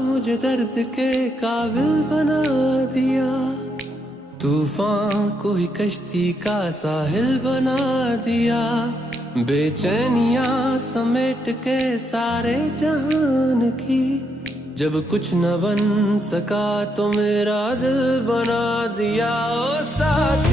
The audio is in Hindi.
मुझे दर्द के काबिल बना दिया। तूफान को ही कश्ती का साहिल बना दिया। बेचैनियां समेट के सारे जहान की, जब कुछ न बन सका तो मेरा दिल बना दिया। ओ साथी